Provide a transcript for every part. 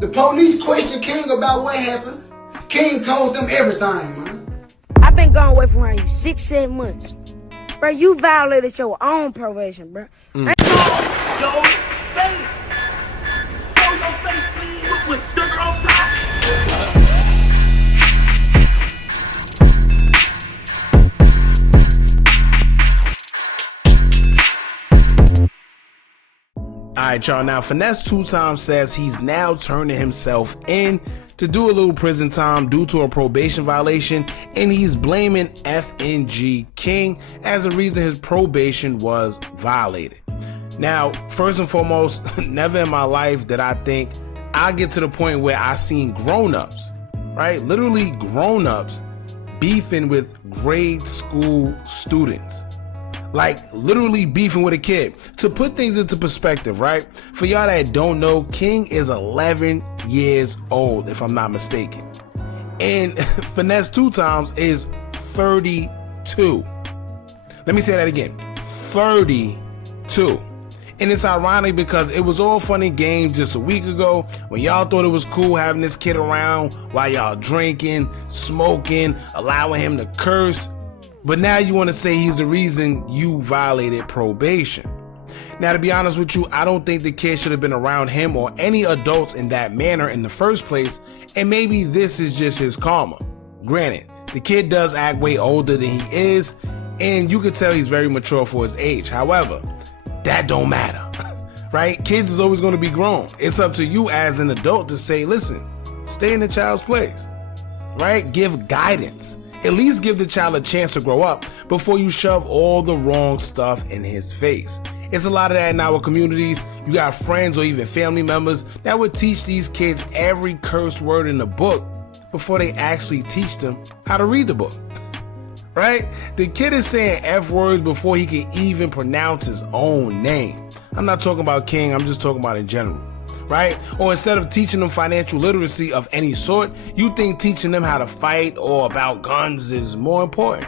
The police questioned King about what happened. King told them everything, man. I've been gone away from around you 6-7 months. Bro, you violated your own probation, bro. Your face. Show your face, please, with sugar on top. Alright, y'all. Now, Finesse2Tymes says he's now turning himself in to do a little prison time due to a probation violation, and he's blaming FNG King as a reason his probation was violated. Now, first and foremost, never in my life did I think I'll get to the point where I seen grown-ups, right? Literally grown-ups beefing with grade school students. Like literally beefing with a kid. To put things into perspective, right? For y'all that don't know, King is 11 years old, if I'm not mistaken. And Finesse2Tymes is 32. Let me say that again. 32. And it's ironic because it was all fun and games just a week ago when y'all thought it was cool having this kid around while y'all drinking, smoking, allowing him to curse. But now you want to say he's the reason you violated probation. Now, to be honest with you, I don't think the kid should have been around him or any adults in that manner in the first place, and maybe this is just his karma. Granted, the kid does act way older than he is, and you can tell he's very mature for his age. However, that don't matter, right? Kids is always going to be grown. It's up to you as an adult to say, listen, stay in the child's place, right? Give guidance. At least give the child a chance to grow up before you shove all the wrong stuff in his face. It's a lot of that in our communities. You got friends or even family members that would teach these kids every curse word in the book before they actually teach them how to read the book, right? The kid is saying F words before he can even pronounce his own name. I'm not talking about King, I'm just talking about in general. Right? Or instead of teaching them financial literacy of any sort, you think teaching them how to fight or about guns is more important.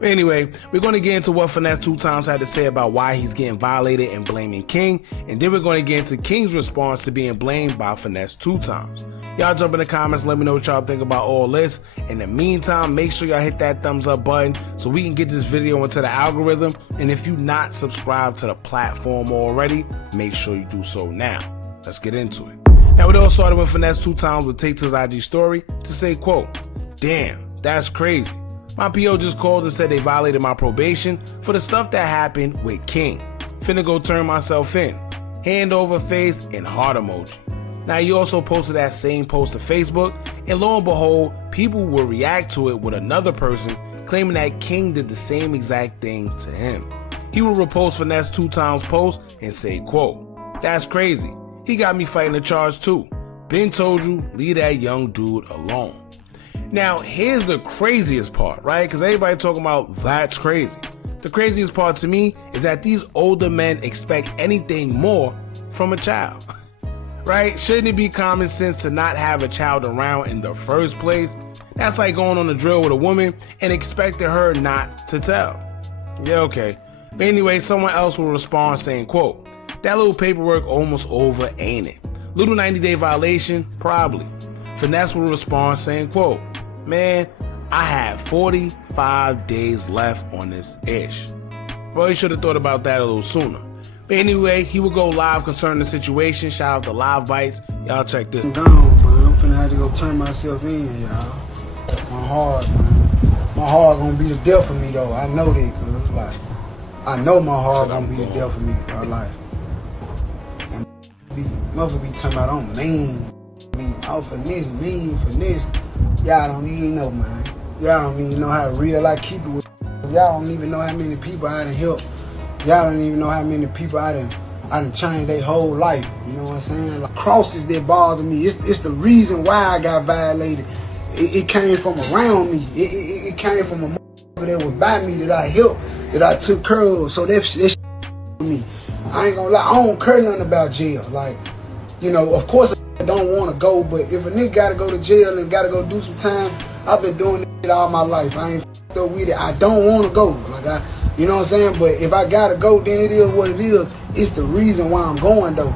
Anyway, we're going to get into what Finesse2Tymes had to say about why he's getting violated and blaming King, and then we're going to get into King's response to being blamed by Finesse2Tymes. Y'all jump in the comments, let me know what y'all think about all this. In the meantime, make sure y'all hit that thumbs up button so we can get this video into the algorithm, and if you're not subscribed to the platform already, make sure you do so now. Let's get into it. Now, it all started when Finesse2Tymes would take to his IG story to say, quote, "Damn, that's crazy. My PO just called and said they violated my probation for the stuff that happened with King. Finna go turn myself in. Hand over face and heart emoji." Now, he also posted that same post to Facebook, and lo and behold, people will react to it with another person claiming that King did the same exact thing to him. He will repost Finesse2Tymes' post and say, quote, "That's crazy. He got me fighting the charge too. Ben told you, leave that young dude alone." Now, here's the craziest part, right? Because everybody talking about that's crazy. The craziest part to me is that these older men expect anything more from a child, right? Shouldn't it be common sense to not have a child around in the first place? That's like going on a drill with a woman and expecting her not to tell. Yeah, okay. But anyway, someone else will respond saying, quote, "That little paperwork almost over, ain't it? Little 90-day violation? Probably." Finesse will respond saying, quote, "Man, I have 45 days left on this ish." Well, he should have thought about that a little sooner. But anyway, he will go live concerning the situation. Shout out to Live Bites. Y'all check this. I'm gone, man. I'm finna have to go turn myself in, y'all. My heart, man. My heart gonna be the death of me, though. I know that, cuz. Like, I know my heart gonna be the death of me, bro. Like, motherfucker be talking about I'm mean. I'm finesse, finesse. Y'all don't even know, man. Y'all don't even know how real I keep it with. Y'all don't even know how many people I done helped. Y'all don't even know how many people I done changed their whole life. You know what I'm saying? Like, crosses that bother me. It's the reason why I got violated. It came from around me. It came from a motherfucker that was by me that I helped, that I took care of. So that's me. I ain't gonna lie, I don't care nothing about jail. Like, you know, of course I don't want to go, but if a nigga gotta go to jail and gotta go do some time, I've been doing it all my life. I ain't f***ed up with it. I don't want to go. Like, you know what I'm saying? But if I gotta go, then it is what it is. It's the reason why I'm going, though.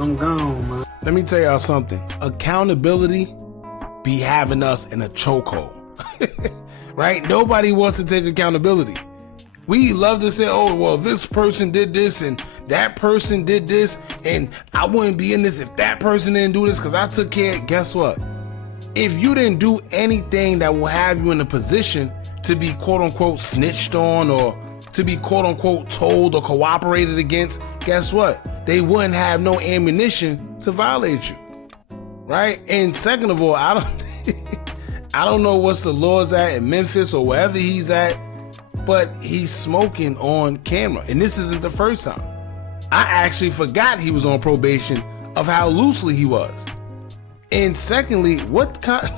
I'm gone, man. Let me tell y'all something. Accountability be having us in a chokehold. Right? Nobody wants to take accountability. We love to say, oh, well, this person did this and that person did this, and I wouldn't be in this if that person didn't do this because I took care. Guess what? If you didn't do anything that will have you in a position to be quote unquote snitched on or to be quote unquote told or cooperated against, guess what? They wouldn't have no ammunition to violate you. Right? And second of all, I don't know what's the laws at in Memphis or wherever he's at, but he's smoking on camera. And this isn't the first time. I actually forgot he was on probation of how loosely he was. And secondly, what kind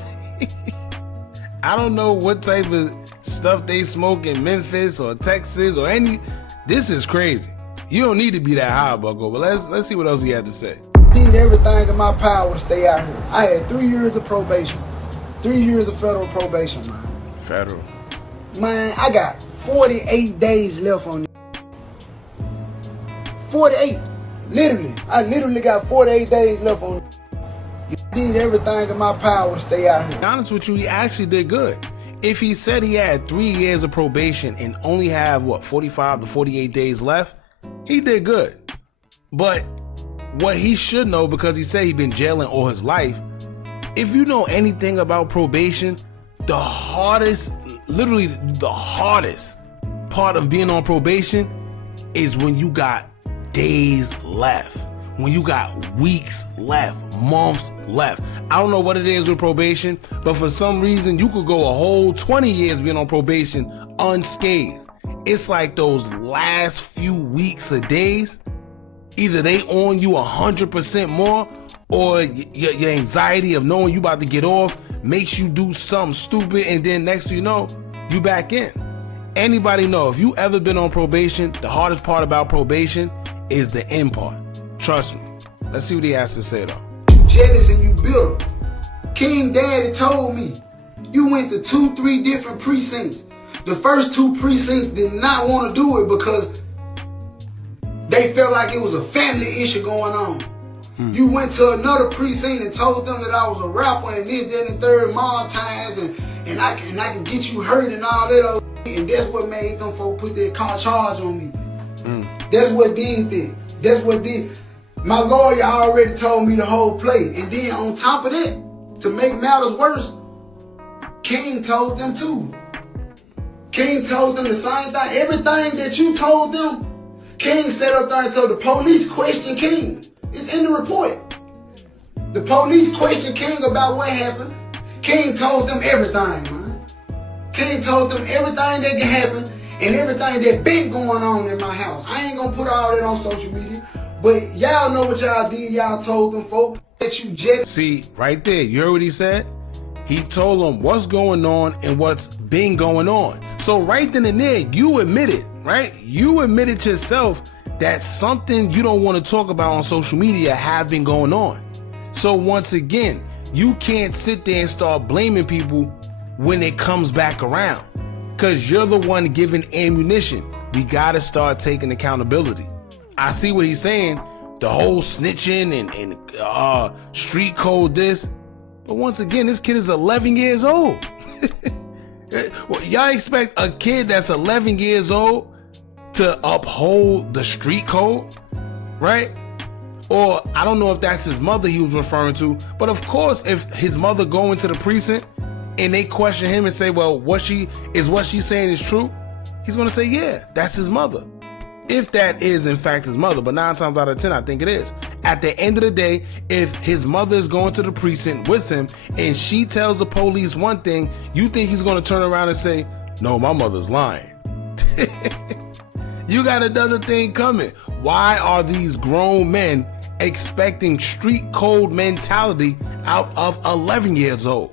I don't know what type of stuff they smoke in Memphis or Texas or any. This is crazy. You don't need to be that high, Bucko, but let's see what else he had to say. Did everything in my power to stay out here. I had 3 years of probation. 3 years of federal probation, man. Federal. Man, I got 48 days left on you. 48. Literally. I literally got 48 days left on you. Did everything in my power to stay out here. To be honest with you, he actually did good. If he said he had 3 years of probation and only have, 45 to 48 days left, he did good. But what he should know, because he said he'd been jailing all his life, if you know anything about probation, the hardest, literally the hardest part of being on probation is when you got days left, when you got weeks left, months left. I don't know what it is with probation, but for some reason you could go a whole 20 years being on probation unscathed. It's like those last few weeks or days, either they on you 100% more, or your anxiety of knowing you about to get off makes you do something stupid, and then next thing you know, you back in. Anybody know, if you ever been on probation, the hardest part about probation is the end part. Trust me. Let's see what he has to say though. Jealous and you built. King Daddy told me you went to 2-3 different precincts. The first 2 precincts did not want to do it because they felt like it was a family issue going on. You went to another precinct and told them that I was a rapper and this, that, and the third more times, and I can get you hurt and all that. And that's what made them folks put that charge on me. That's what did that. That's what did. My lawyer already told me the whole play. And then on top of that, to make matters worse, King told them too. King told them the same thing. Everything that you told them, King sat up there and told the police question King. It's in the report. The police questioned King about what happened. King told them everything, man. King told them everything that can happen and everything that been going on in my house. I ain't gonna put all that on social media, but y'all know what y'all did. Y'all told them folks that you just... See, right there, you heard what he said? He told them what's going on and what's been going on. So right then and there, you admitted, right? You admitted yourself that something you don't want to talk about on social media have been going on. So once again, you can't sit there and start blaming people when it comes back around, because you're the one giving ammunition. We got to start taking accountability. I see what he's saying, the whole snitching and street code this. But once again, this kid is 11 years old. Well, y'all expect a kid that's 11 years old to uphold the street code, right? Or I don't know if that's his mother he was referring to, but of course, if his mother go into the precinct and they question him and say, well, what she's saying is true, he's gonna say, yeah, that's his mother. If that is in fact his mother, but 9 times out of 10, I think it is. At the end of the day, if his mother is going to the precinct with him and she tells the police one thing, you think he's gonna turn around and say, no, my mother's lying. You got another thing coming. Why are these grown men expecting street code mentality out of 11 years old?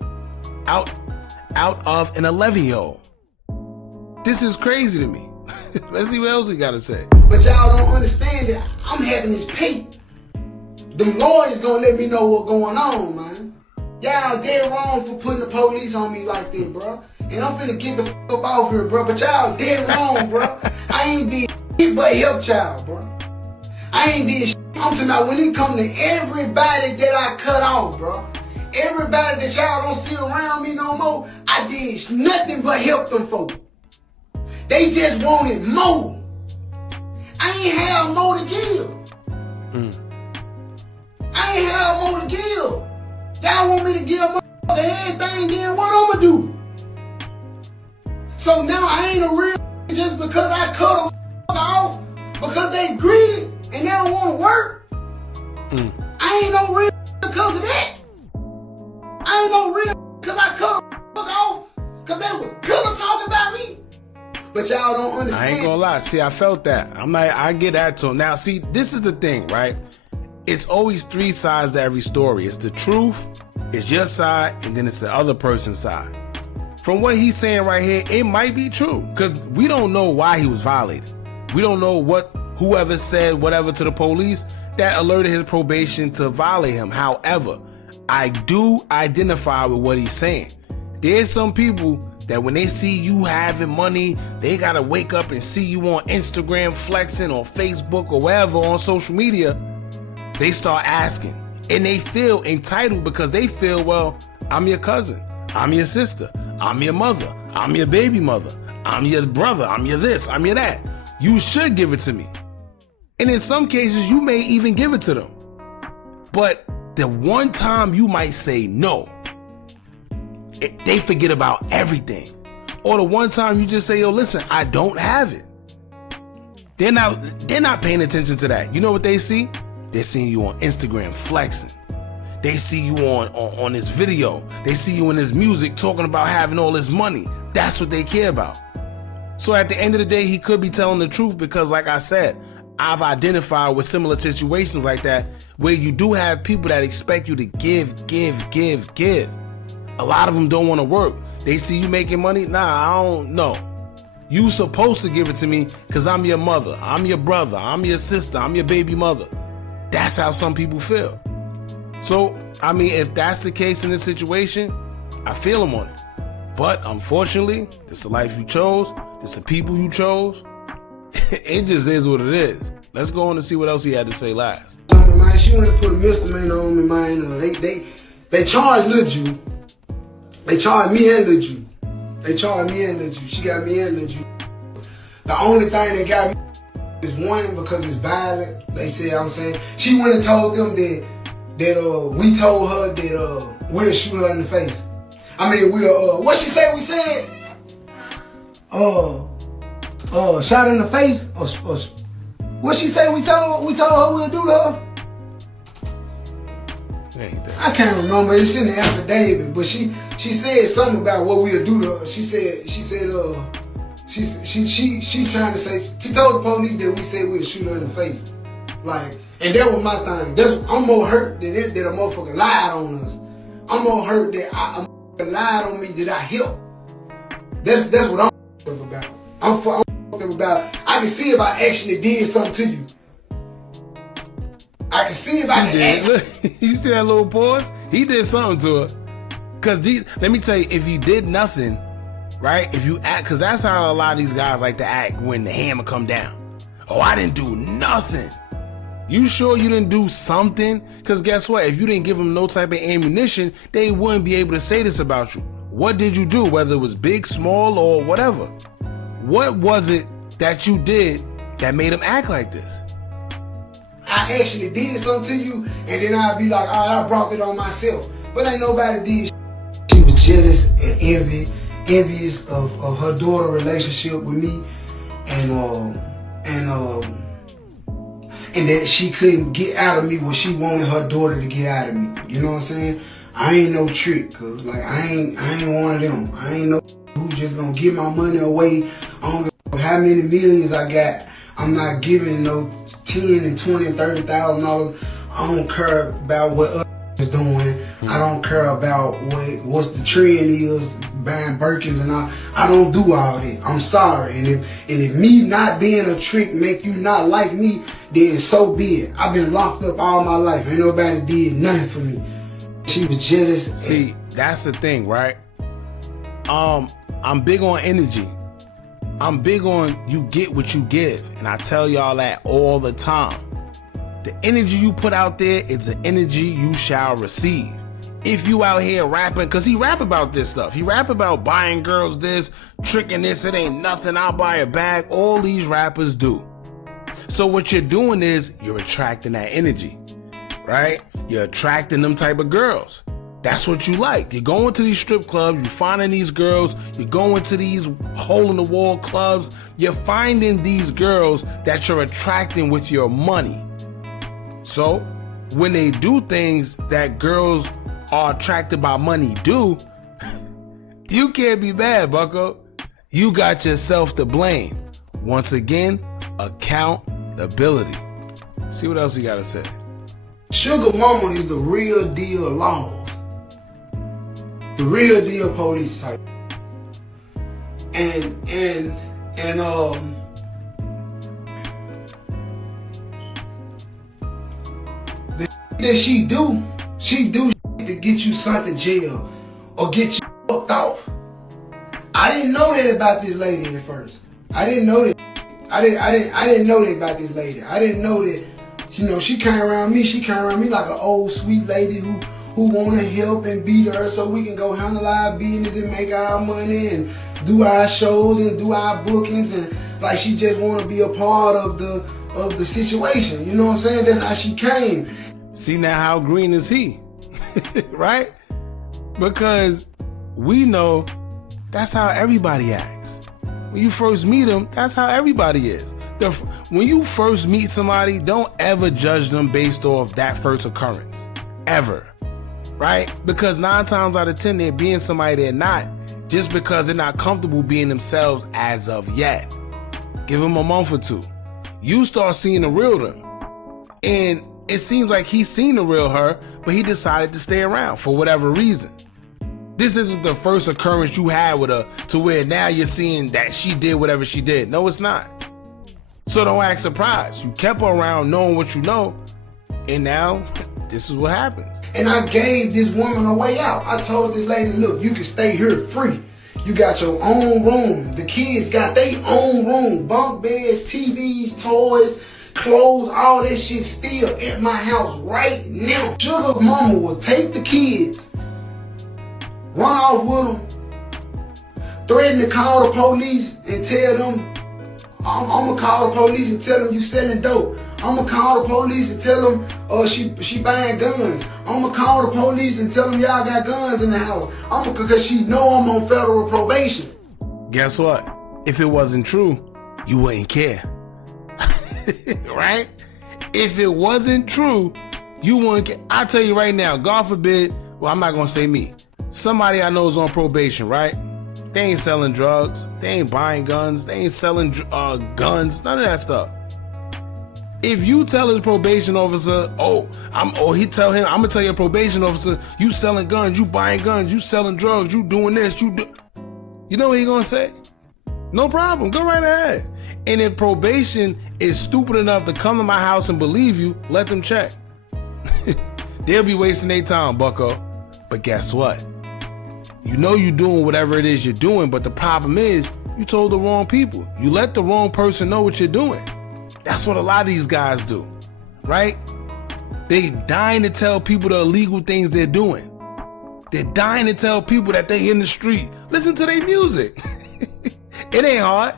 Out of an 11-year-old. This is crazy to me. Let's see what else he got to say. But y'all don't understand that I'm having this pay. Them lawyers gonna let me know what's going on, man. Y'all dead wrong for putting the police on me like that, bro. And I'm finna get the fuck up off here, bro. But y'all dead wrong, bro. I ain't did shit but help y'all, bro. I ain't did shit I'm talking about when it come to everybody that I cut off, bro. Everybody that y'all don't see around me no more, I did nothing but help them folk. They just wanted more. I ain't have more to give. I ain't have more to give. Y'all want me to give more to everything, then what I'ma do? So now I ain't a real just because I cut them off because they greedy and they don't want to work. I ain't no real because of that. I ain't no real because I cut them off because they were pillow talking about me. But y'all don't understand. I ain't gonna lie. See, I felt that. I'm like, I get that to him. Now, see, this is the thing, right? It's always three sides to every story. It's the truth, it's your side, and then it's the other person's side. From what he's saying right here, it might be true because we don't know why he was violated. We don't know what whoever said whatever to the police that alerted his probation to violate him. However, I do identify with what he's saying. There's some people that when they see you having money, they gotta wake up and see you on Instagram flexing or Facebook or wherever on social media. They start asking and they feel entitled because they feel, well, I'm your cousin, I'm your sister, I'm your mother, I'm your baby mother, I'm your brother, I'm your this, I'm your that. You should give it to me. And in some cases, you may even give it to them. But the one time you might say no, they forget about everything. Or the one time you just say, yo, listen, I don't have it. They're not paying attention to that. You know what they see? They're seeing you on Instagram flexing. They see you on this video. They see you in this music talking about having all this money. That's what they care about. So at the end of the day, he could be telling the truth because, like I said, I've identified with similar situations like that where you do have people that expect you to give. A lot of them don't want to work. They see you making money. Nah, I don't know. You supposed to give it to me because I'm your mother, I'm your brother, I'm your sister, I'm your baby mother. That's how some people feel. So, I mean, if that's the case in this situation, I feel him on it. But unfortunately, it's the life you chose. It's the people you chose. It just is what it is. Let's go on and see what else he had to say last. Man, she went to put a misdemeanor on me, man. They charged Lil Ju. They charged me and Lil Ju. She got me and Lil Ju. The only thing that got me is one, because it's violent. They said, I'm saying, she went and told them that we told her that we'll shoot her in the face. I mean, what she said we said? Shot in the face? What she say we told her we'll do to her? I can't remember. It's in the affidavit, but she said something about what we'll do to her. She's trying to say, she told the police that we said we'll shoot her in the face. Like, and that was my thing. I'm more hurt that a motherfucker lied on us. I'm more hurt that a motherfucker lied on me that I helped. That's what I'm about. I'm about, I can see if I actually did something to you. I can see if I can Look, you see that little pause? He did something to her. Cause let me tell you, if you did nothing, right? If you act, cause that's how a lot of these guys like to act when the hammer come down. Oh, I didn't do nothing. You sure you didn't do something? Cause guess what? If you didn't give them no type of ammunition, they wouldn't be able to say this about you. What did you do? Whether it was big, small, or whatever. What was it that you did that made them act like this? I actually did something to you, and then I'd be like, I brought it on myself. But ain't nobody did. She was jealous and envious of her daughter relationship with me, and that she couldn't get out of me what she wanted her daughter to get out of me. You know what I'm saying? I ain't no trick, cause like I ain't one of them. I ain't no who just gonna give my money away. I don't know how many millions I got. I'm not giving no $10 and $20 and $30,000. I don't care about what others are doing. I don't care about what's the trend is, buying Birkins and all. I don't do all that. I'm sorry. And if me not being a trick make you not like me, then so be it. I've been locked up all my life. Ain't nobody did nothing for me. She was jealous. See, that's the thing, right? I'm big on energy. I'm big on you get what you give. And I tell y'all that all the time. The energy you put out there is the energy you shall receive. If you out here rapping, cause he rap about this stuff. He rap about buying girls this, tricking this, it ain't nothing, I'll buy a bag. All these rappers do. So what you're doing is you're attracting that energy, right? You're attracting them type of girls. That's what you like. You're going to these strip clubs, you're finding these girls, you're going to these hole-in-the-wall clubs, you're finding these girls that you're attracting with your money. So when they do things that girls are attracted by money do, you can't be mad, bucko. You got yourself to blame. Once again, accountability. See what else you gotta say. Sugar mama is the real deal law. The real deal police type. And the that she do to get you sent to jail or get you fucked off. I didn't know that about this lady at first. I didn't know that. I didn't know that about this lady. I didn't know that, you know, she came around me like an old sweet lady who wanna help and be there so we can go handle our business and make our money and do our shows and do our bookings, and like she just wanna be a part of the situation. You know what I'm saying? That's how she came. See now how green is he? Right? Because we know that's how everybody acts. When you first meet them, that's how everybody is. When you first meet somebody, don't ever judge them based off that first occurrence. Ever. Right? Because 9 times out of 10, they're being somebody they're not, just because they're not comfortable being themselves as of yet. Give them a month or two. You start seeing the real them. And it seems like he's seen the real her, but he decided to stay around for whatever reason. This isn't the first occurrence you had with her to where now you're seeing that she did whatever she did. No, it's not. So don't act surprised. You kept her around knowing what you know, and now this is what happens. And I gave this woman a way out. I told this lady, look, you can stay here free. You got your own room. The kids got their own room. Bunk beds, TVs, toys, clothes, all that shit still at my house right now. Sugar mama will take the kids, run off with them, threaten to call the police and tell them, I'm gonna call the police and tell them you selling dope. I'm gonna call the police and tell them she buying guns. I'm gonna call the police and tell them y'all got guns in the house. Because she know I'm on federal probation. Guess what? If it wasn't true, you wouldn't care. Right? If it wasn't true, you wouldn't care. I tell you right now, God forbid, well, I'm not gonna say me. Somebody I know is on probation, right? They ain't selling drugs. They ain't buying guns. They ain't selling guns. None of that stuff. If you tell his probation officer, he tell him, I'm gonna tell your probation officer, you selling guns, you buying guns, you selling drugs, you doing this, you know what he gonna say? No problem, go right ahead. And if probation is stupid enough to come to my house and believe you, let them check. They'll be wasting their time, bucko. But guess what? You know you're doing whatever it is you're doing, but the problem is you told the wrong people. You let the wrong person know what you're doing. That's what a lot of these guys do, right? They dying to tell people the illegal things they're doing. They're dying to tell people that they in the street. Listen to their music. It ain't hard.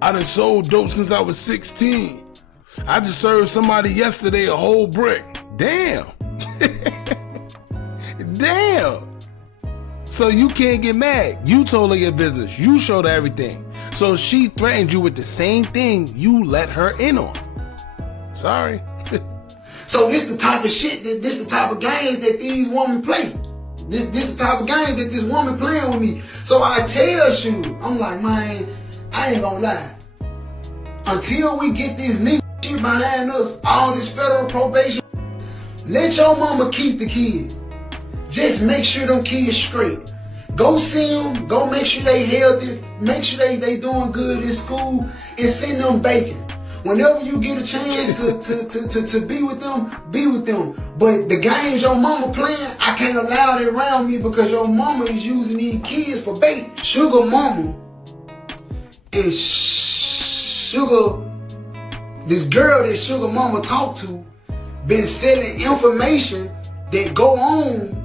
I done sold dope since I was 16. I just served somebody yesterday a whole brick. Damn. Damn. So you can't get mad. You told her your business. You showed her everything. So she threatened you with the same thing you let her in on. Sorry. So this the type of shit, this the type of games that these women play. This the type of games that this woman playing with me. So I tell you, I'm like, man, I ain't gonna lie. Until we get this legal shit behind us, all this federal probation, let your mama keep the kids. Just make sure them kids straight. Go see them, go make sure they healthy, make sure they doing good in school, and send them bacon. Whenever you get a chance to be with them, be with them. But the games your mama playing, I can't allow that around me because your mama is using these kids for bait. Sugar mama is sugar, this girl that sugar mama talked to been selling information that go on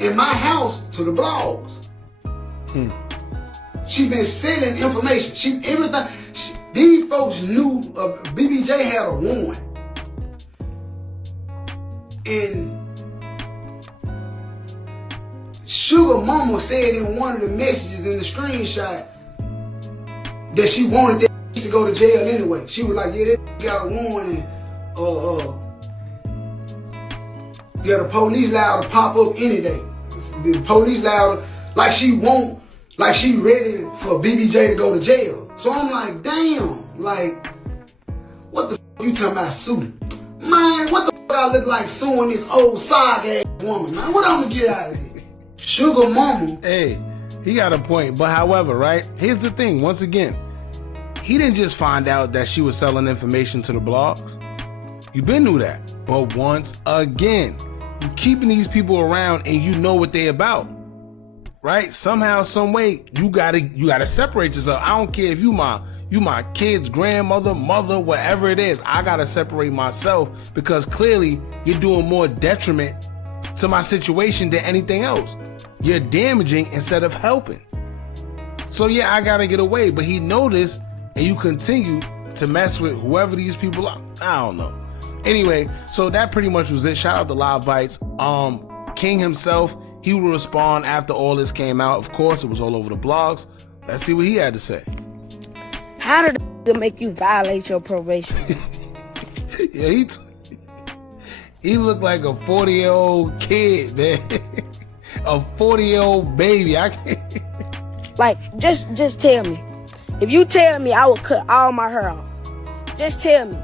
in my house to the blogs. She been selling information. These folks knew BBJ had a warrant. And Sugar Mama said in one of the messages in the screenshot that she wanted that to go to jail anyway. She was like, yeah, that got a warrant, and yeah, the police liable to pop up any day. The police liable, like she ready for BBJ to go to jail. So I'm like, damn, like, what the f you talking about suing? Man, what the f I look like suing this old saga ass woman, man? What I'm gonna get out of here? Sugar Mama. Hey, he got a point, but however, right? Here's the thing, once again, he didn't just find out that she was selling information to the blogs. You been knew that. But once again, you keeping these people around and you know what they about. Right? Somehow, some way, you gotta separate yourself. I don't care if you my kid's grandmother, mother, whatever it is. I gotta separate myself because clearly you're doing more detriment to my situation than anything else. You're damaging instead of helping. So yeah, I gotta get away. But he noticed, and you continue to mess with whoever these people are. I don't know. Anyway, so that pretty much was it. Shout out to Live Bites. King himself, he will respond after all this came out. Of course, it was all over the blogs. Let's see what he had to say. How did it make you violate your probation? Yeah, he looked like a 40-year-old kid, man. A 40-year-old baby. I can't. Like, just tell me. If you tell me, I will cut all my hair off. Just tell me.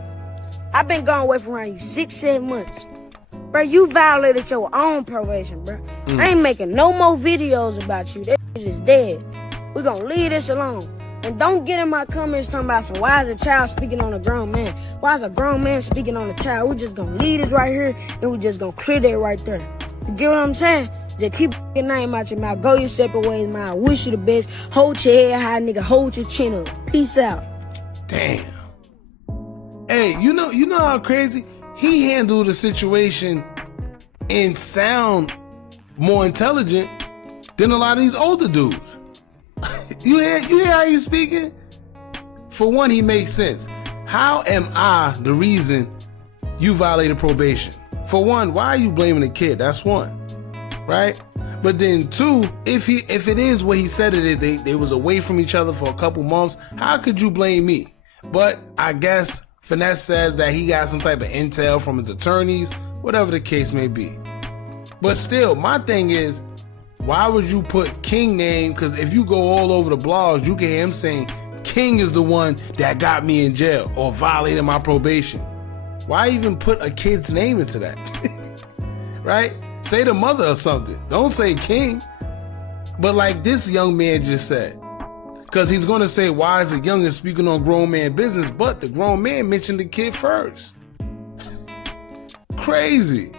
I've been gone away from around you 6-7 months. Bro, you violated your own probation, bro. I ain't making no more videos about you. That shit is dead. We're gonna leave this alone. And don't get in my comments talking about some, why is a child speaking on a grown man? Why is a grown man speaking on a child? We're just gonna leave this right here and we're just gonna clear that right there. You get what I'm saying? Just keep your name out your mouth. Go your separate ways, man. I wish you the best. Hold your head high, nigga. Hold your chin up. Peace out. Damn. Hey, you know how crazy? He handled the situation and sound more intelligent than a lot of these older dudes. You hear how he's speaking? For one, he makes sense. How am I the reason you violated probation? For one, why are you blaming the kid? That's one, right? But then two, if it is what he said it is, they was away from each other for a couple months, how could you blame me? But I guess Finesse says that he got some type of intel from his attorneys, whatever the case may be. But still, my thing is, why would you put King name? Because if you go all over the blogs, you can hear him saying, King is the one that got me in jail or violated my probation. Why even put a kid's name into that? Right? Say the mother or something. Don't say King. But like this young man just said, because he's going to say, why is the youngest speaking on grown man business? But the grown man mentioned the kid first. Crazy.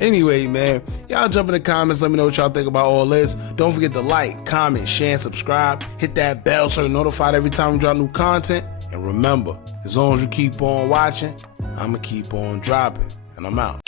Anyway, man, y'all jump in the comments. Let me know what y'all think about all this. Don't forget to like, comment, share, and subscribe. Hit that bell so you're notified every time we drop new content. And remember, as long as you keep on watching, I'm going to keep on dropping. And I'm out.